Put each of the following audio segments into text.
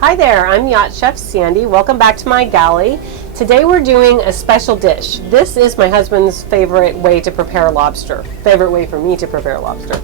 Hi there, I'm Yacht Chef Sandy. Welcome back to my galley. Today we're doing a special dish. This is my husband's favorite way to prepare lobster. Favorite way for me to prepare lobster.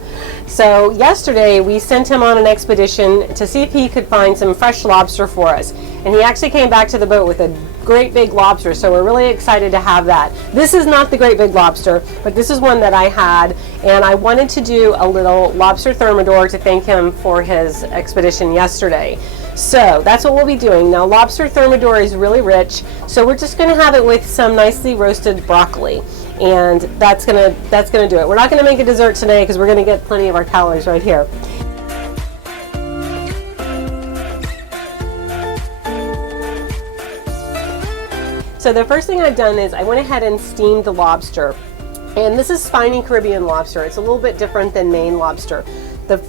So yesterday we sent him on an expedition to see if he could find some fresh lobster for us. And he actually came back to the boat with a great big lobster, so we're really excited to have that. This is not the great big lobster, but this is one that I had, and I wanted to do a little lobster thermidor to thank him for his expedition yesterday. So that's what we'll be doing. Now, lobster thermidor is really rich, so we're just going to have it with some nicely roasted broccoli, and that's gonna do it. We're not going to make a dessert today because we're going to get plenty of our calories right here. So the first thing I've done is I went ahead and steamed the lobster, and this is spiny Caribbean lobster. It's a little bit different than Maine lobster.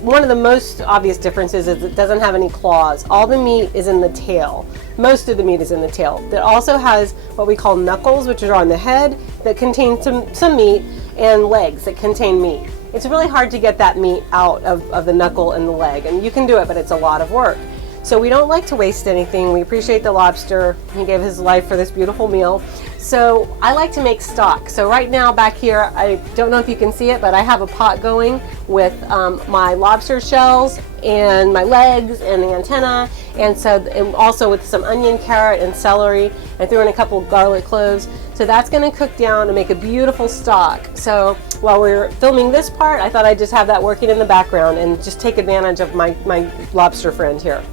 One of the most obvious differences is it doesn't have any claws. All the meat is in the tail. Most of the meat is in the tail. It also has what we call knuckles, which are on the head, that contain some meat, and legs that contain meat. It's really hard to get that meat out of the knuckle and the leg, and you can do it, but it's a lot of work. So we don't like to waste anything. We appreciate the lobster. He gave his life for this beautiful meal. So I like to make stock. So right now back here, I don't know if you can see it, but I have a pot going with my lobster shells and my legs and the antenna, and also with some onion, carrot, and celery. I threw in a couple garlic cloves. So that's going to cook down and make a beautiful stock. So while we're filming this part, I thought I'd just have that working in the background and just take advantage of my lobster friend here.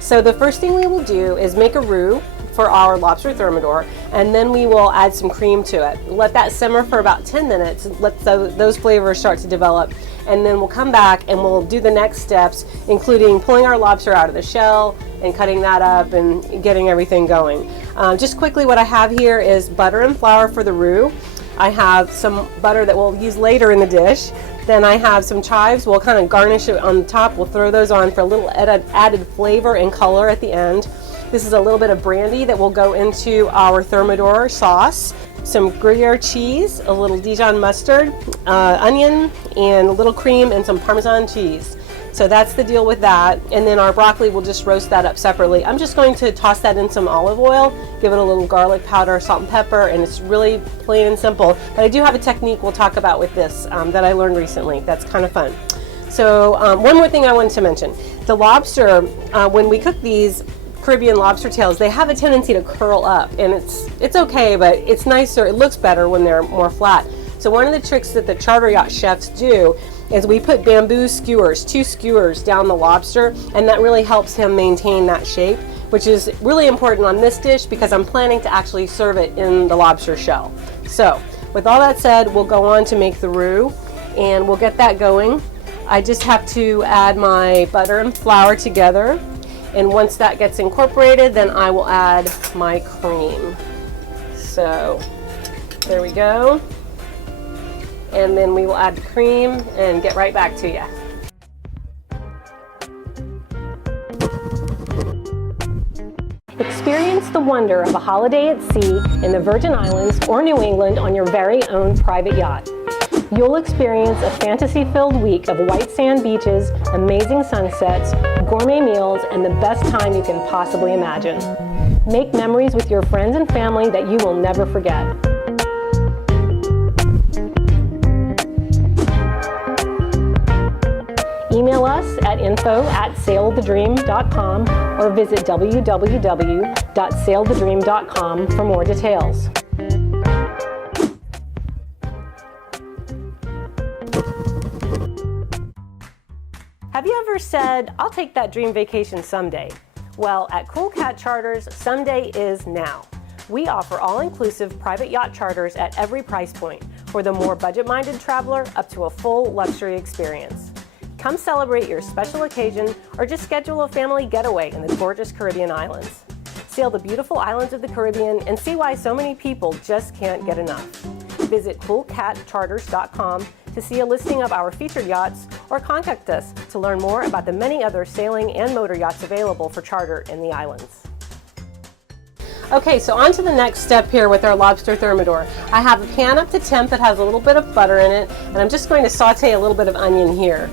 So the first thing we will do is make a roux for our lobster thermidor, and then we will add some cream to it. Let that simmer for about 10 minutes, let those flavors start to develop, and then we'll come back and we'll do the next steps, including pulling our lobster out of the shell and cutting that up and getting everything going. Just quickly, what I have here is butter and flour for the roux. I have some butter that we'll use later in the dish. Then I have some chives. We'll kind of garnish it on the top. We'll throw those on for a little added flavor and color at the end. This is a little bit of brandy that will go into our thermidor sauce. Some Gruyere cheese, a little Dijon mustard, onion, and a little cream and some Parmesan cheese. So that's the deal with that. And then our broccoli, we'll just roast that up separately. I'm just going to toss that in some olive oil, give it a little garlic powder, salt and pepper, and it's really plain and simple. But I do have a technique we'll talk about with this that I learned recently. That's kind of fun. So one more thing I wanted to mention. The lobster, when we cook these Caribbean lobster tails, they have a tendency to curl up, and it's okay, but it's nicer, it looks better when they're more flat. So one of the tricks that the charter yacht chefs do is we put bamboo skewers, 2 skewers down the lobster, and that really helps him maintain that shape, which is really important on this dish because I'm planning to actually serve it in the lobster shell. So with all that said, we'll go on to make the roux, and we'll get that going. I just have to add my butter and flour together, and once that gets incorporated, then I will add my cream. So there we go. And then we will add the cream and get right back to you. Experience the wonder of a holiday at sea in the Virgin Islands or New England on your very own private yacht. You'll experience a fantasy-filled week of white sand beaches, amazing sunsets, gourmet meals, and the best time you can possibly imagine. Make memories with your friends and family that you will never forget. Email us at info@sailthedream.com or visit www.sailthedream.com for more details. Have you ever said, "I'll take that dream vacation someday"? Well, at Cool Cat Charters, someday is now. We offer all-inclusive private yacht charters at every price point, for the more budget-minded traveler up to a full luxury experience. Come celebrate your special occasion or just schedule a family getaway in the gorgeous Caribbean islands. Sail the beautiful islands of the Caribbean and see why so many people just can't get enough. Visit coolcatcharters.com to see a listing of our featured yachts or contact us to learn more about the many other sailing and motor yachts available for charter in the islands. Okay, so on to the next step here with our lobster thermidor. I have a pan up to temp that has a little bit of butter in it, and I'm just going to saute a little bit of onion here.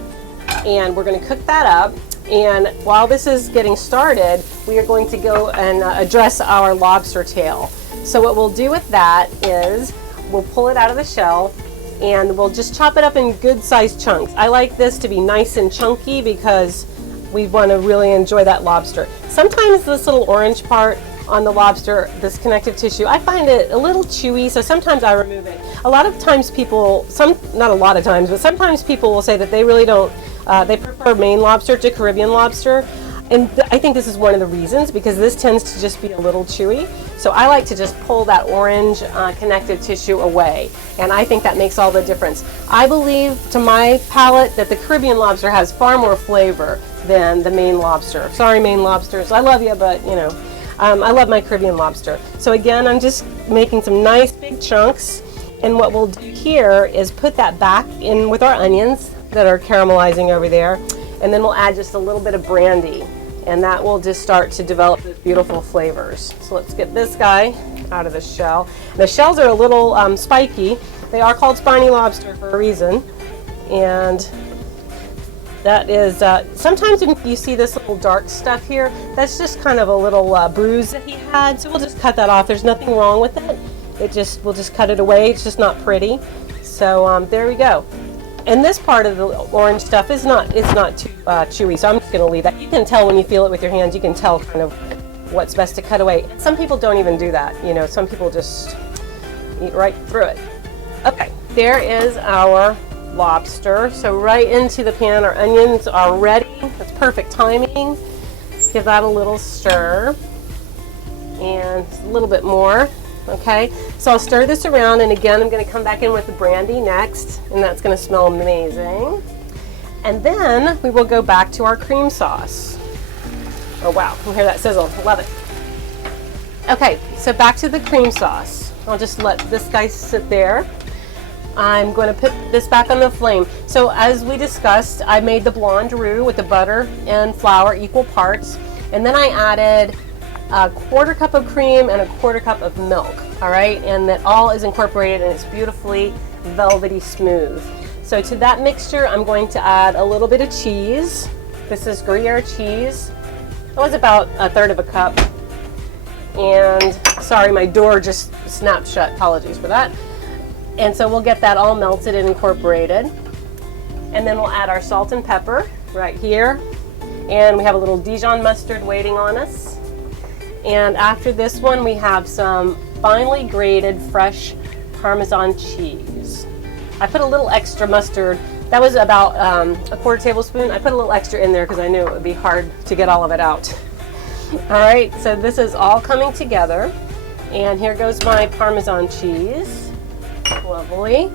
And we're going to cook that up. And while this is getting started, we are going to go and address our lobster tail. So what we'll do with that is we'll pull it out of the shell and we'll just chop it up in good sized chunks. I like this to be nice and chunky because we want to really enjoy that lobster. Sometimes this little orange part on the lobster, this connective tissue, I find it a little chewy, so sometimes I remove it. A lot of times people, not a lot of times, but sometimes people will say that they really don't, they prefer Maine lobster to Caribbean lobster. And I think this is one of the reasons, because this tends to just be a little chewy. So I like to just pull that orange connective tissue away. And I think that makes all the difference. I believe, to my palate, that the Caribbean lobster has far more flavor than the Maine lobster. Sorry, Maine lobsters. I love you, but you know, I love my Caribbean lobster. So again, I'm just making some nice big chunks. And what we'll do here is put that back in with our onions that are caramelizing over there. And then we'll add just a little bit of brandy. And that will just start to develop those beautiful flavors. So let's get this guy out of the shell. The shells are a little spiky. They are called spiny lobster for a reason. And that is, sometimes if you see this little dark stuff here, that's just kind of a little bruise that he had. So we'll just cut that off. There's nothing wrong with it. We'll just cut it away. It's just not pretty. So there we go. And this part of the orange stuff is not, it's not too chewy, so I'm just going to leave that. You can tell when you feel it with your hands, you can tell kind of what's best to cut away. Some people don't even do that, you know, some people just eat right through it. Okay, there is our lobster. So right into the pan, our onions are ready. That's perfect timing. Give that a little stir and a little bit more. Okay, so I'll stir this around, and again I'm going to come back in with the brandy next, and that's going to smell amazing. And then we will go back to our cream sauce. Oh wow, you hear that sizzle, I love it. Okay, so back to the cream sauce. I'll just let this guy sit there. I'm going to put this back on the flame. So as we discussed, I made the blonde roux with the butter and flour equal parts, and then I added a 1/4 cup of cream and a 1/4 cup of milk, all right? And that all is incorporated and it's beautifully velvety smooth. So to that mixture, I'm going to add a little bit of cheese. This is Gruyere cheese. That was about 1/3 cup. And sorry, my door just snapped shut, apologies for that. And so we'll get that all melted and incorporated. And then we'll add our salt and pepper right here. And we have a little Dijon mustard waiting on us. And after this one, we have some finely grated fresh Parmesan cheese. I put a little extra mustard. That was about a 1/4 tablespoon. I put a little extra in there because I knew it would be hard to get all of it out. All right, so this is all coming together. And here goes my Parmesan cheese. Lovely.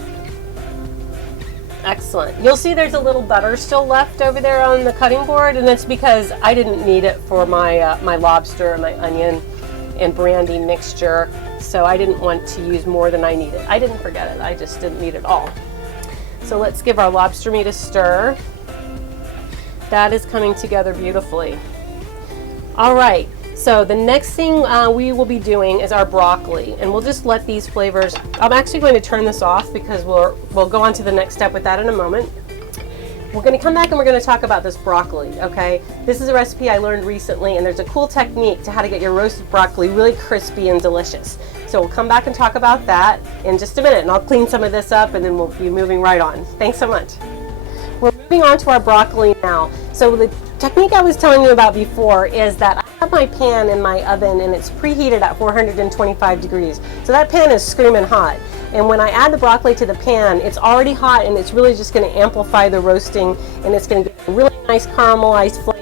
Excellent. You'll see there's a little butter still left over there on the cutting board, and that's because I didn't need it for my my lobster, my onion and brandy mixture, so I didn't want to use more than I needed. I didn't forget it, I just didn't need it all. So let's give our lobster meat a stir. That is coming together beautifully. All right, so the next thing we will be doing is our broccoli, and we'll just let these flavors, I'm actually going to turn this off because we'll go on to the next step with that in a moment. We're going to come back and we're going to talk about this broccoli, okay? This is a recipe I learned recently, and there's a cool technique to how to get your roasted broccoli really crispy and delicious. So we'll come back and talk about that in just a minute, and I'll clean some of this up and then we'll be moving right on. Thanks so much. We're moving on to our broccoli now. So the technique I was telling you about before is that I have my pan in my oven and it's preheated at 425 degrees. So that pan is screaming hot. And when I add the broccoli to the pan, it's already hot and it's really just going to amplify the roasting, and it's going to get a really nice caramelized flavor.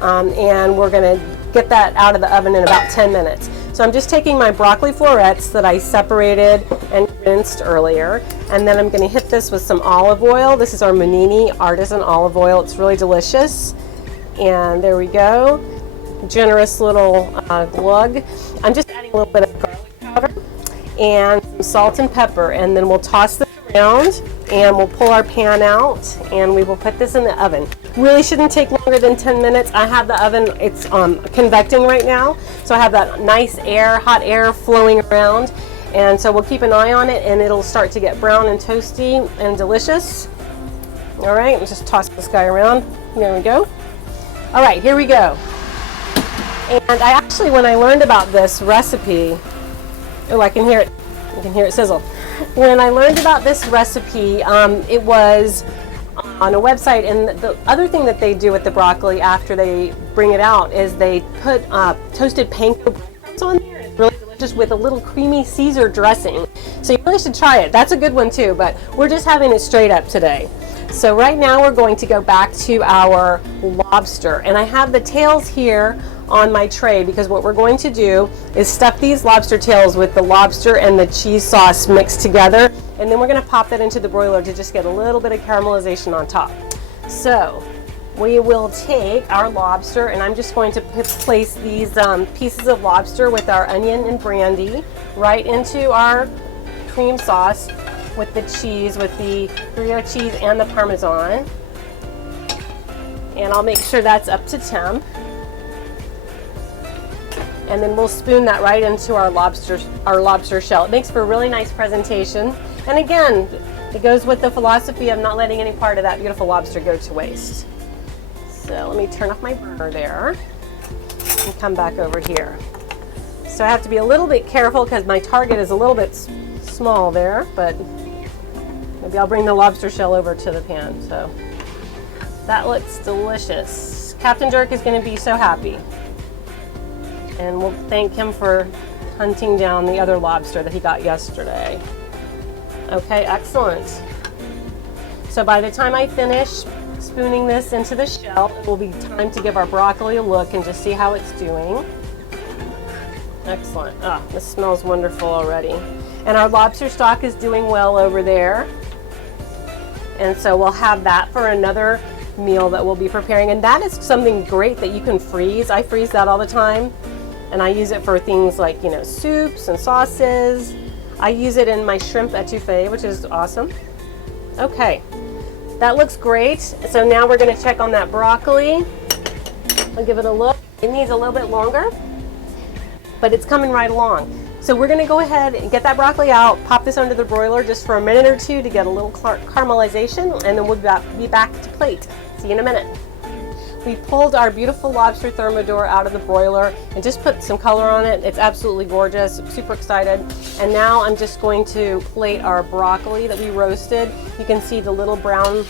And we're going to get that out of the oven in about 10 minutes. So I'm just taking my broccoli florets that I separated and rinsed earlier, and then I'm going to hit this with some olive oil. This is our Monini artisan olive oil. It's really delicious. And there we go. Generous little glug. I'm just adding a little bit of garlic powder and some salt and pepper, and then we'll toss this around and we'll pull our pan out and we will put this in the oven. Really shouldn't take longer than 10 minutes. I have the oven, it's convecting right now, so I have that nice air, hot air flowing around, and so we'll keep an eye on it and it'll start to get brown and toasty and delicious. All right, let's just toss this guy around. There we go. All right, here we go. And I actually, when I learned about this recipe, oh, I can hear it. You can hear it sizzle. When I learned about this recipe, it was on a website, and the other thing that they do with the broccoli after they bring it out is they put toasted panko bread on there. It's really delicious with a little creamy Caesar dressing. So you really should try it. That's a good one too, but we're just having it straight up today. So right now we're going to go back to our lobster, and I have the tails here on my tray because what we're going to do is stuff these lobster tails with the lobster and the cheese sauce mixed together, and then we're going to pop that into the broiler to just get a little bit of caramelization on top. So we will take our lobster, and I'm just going to place these pieces of lobster with our onion and brandy right into our cream sauce with the cheese, with the Gruyere cheese and the Parmesan. And I'll make sure that's up to temp. And then we'll spoon that right into our lobster shell. It makes for a really nice presentation. And again, it goes with the philosophy of not letting any part of that beautiful lobster go to waste. So let me turn off my burner there and come back over here. So I have to be a little bit careful because my target is a little bit small there, but maybe I'll bring the lobster shell over to the pan. So that looks delicious. Captain Jerk is going to be so happy. And we'll thank him for hunting down the other lobster that he got yesterday. Okay, excellent. So by the time I finish spooning this into the shell, it will be time to give our broccoli a look and just see how it's doing. Excellent. Ah, this smells wonderful already. And our lobster stock is doing well over there. And so we'll have that for another meal that we'll be preparing. And that is something great that you can freeze. I freeze that all the time. And I use it for things like, you know, soups and sauces. I use it in my shrimp etouffee, which is awesome. Okay, that looks great. So now we're going to check on that broccoli. I'll give it a look. It needs a little bit longer, but it's coming right along. So we're going to go ahead and get that broccoli out, pop this under the broiler just for a minute or two to get a little caramelization, and then we'll be back to plate. See you in a minute. We pulled our beautiful Lobster Thermidor out of the broiler and just put some color on it. It's absolutely gorgeous. I'm super excited. And now I'm just going to plate our broccoli that we roasted. You can see the little brown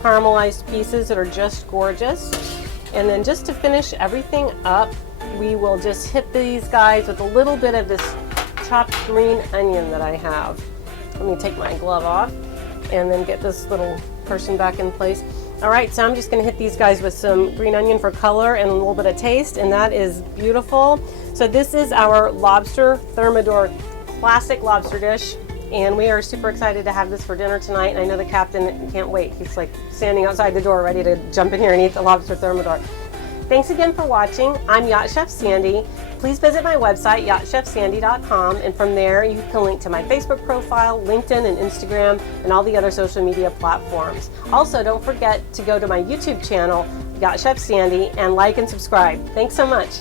caramelized pieces that are just gorgeous. And then just to finish everything up, we will just hit these guys with a little bit of this chopped green onion that I have. Let me take my glove off and then get this little person back in place. All right, so I'm just going to hit these guys with some green onion for color and a little bit of taste, and that is beautiful. So this is our Lobster Thermidor classic lobster dish, and we are super excited to have this for dinner tonight. And I know the captain can't wait. He's like standing outside the door ready to jump in here and eat the Lobster Thermidor. Thanks again for watching. I'm Yacht Chef Sandy. Please visit my website, yachtchefsandy.com, and from there you can link to my Facebook profile, LinkedIn and Instagram, and all the other social media platforms. Also, don't forget to go to my YouTube channel, Yacht Chef Sandy, and like and subscribe. Thanks so much.